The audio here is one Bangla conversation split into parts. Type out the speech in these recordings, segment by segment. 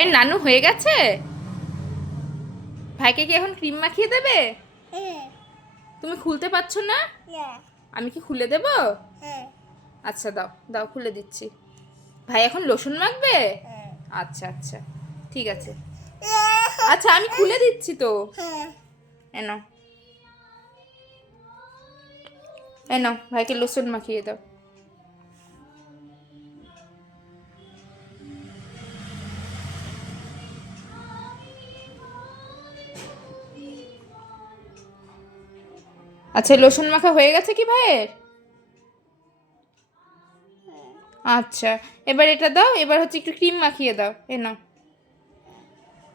ভাইয়ের নানু হয়ে গেছে? ভাইকে কি এখন ক্রিম মাখিয়ে দেবে? তুমি খুলতে পারছো না? আমি কি খুলে দেব? আচ্ছা দাও দাও, খুলে দিচ্ছি। ভাই এখন লোশন মাখবে? আচ্ছা আচ্ছা, ঠিক আছে। আচ্ছা আমি খুলে দিচ্ছি তো। এনো এনো, ভাইকে লোশন মাখিয়ে দাও। আচ্ছা, লোশন মাখা হয়ে গেছে কি ভাইয়ের? আচ্ছা, এবার এটা দাও, এবার হচ্ছে একটু ক্রিম মাখিয়ে দাও। এ নাও,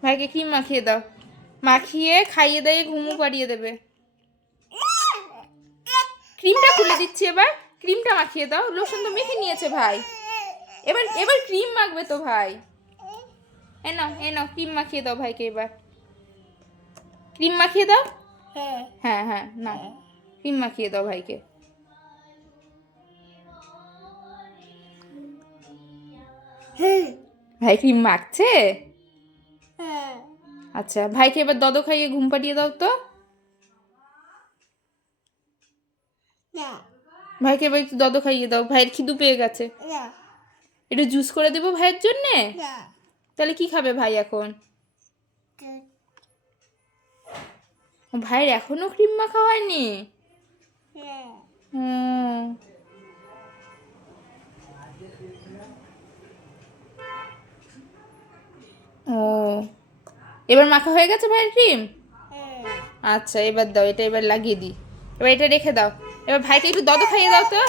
ভাইকে ক্রিম মাখিয়ে দাও। মাখিয়ে খাইয়ে দিয়ে ঘুমু পাড়িয়ে দেবে। ক্রিমটা খুলে দিচ্ছি, এবার ক্রিমটা মাখিয়ে দাও। লোশন তো মেখে নিয়েছে ভাই, এবার এবার ক্রিম মাখবে তো ভাই। এ নাও এ নাও, ক্রিম মাখিয়ে দাও ভাইকে, এবার ক্রিম মাখিয়ে দাও। হ্যাঁ হ্যাঁ, নাও ক্রিম মাখিয়ে দাও ভাইকে। ভাই ক্রিম মাখছে? আচ্ছা, ভাইকে এবার দদ খাইয়ে ঘুম পাড়িয়ে দাও তো। ভাইকে এবার একটু দদ খাইয়ে দাও, ভাইয়ের খিদু পেয়ে গেছে। একটু জুস করে দেবো ভাইয়ের জন্যে? তাহলে কি খাবে ভাই এখন? ভাইয়ের এখনো ক্রিম মাখা হয়নি? ও, এবার মাখা হয়ে গেছে ভাইয়ের ক্রিম? আচ্ছা, এবার দাও, এটা এবার লাগিয়ে দিই। এবার এটা রেখে দাও। এবার ভাইকে একটু দদ খাইয়ে দাও তো।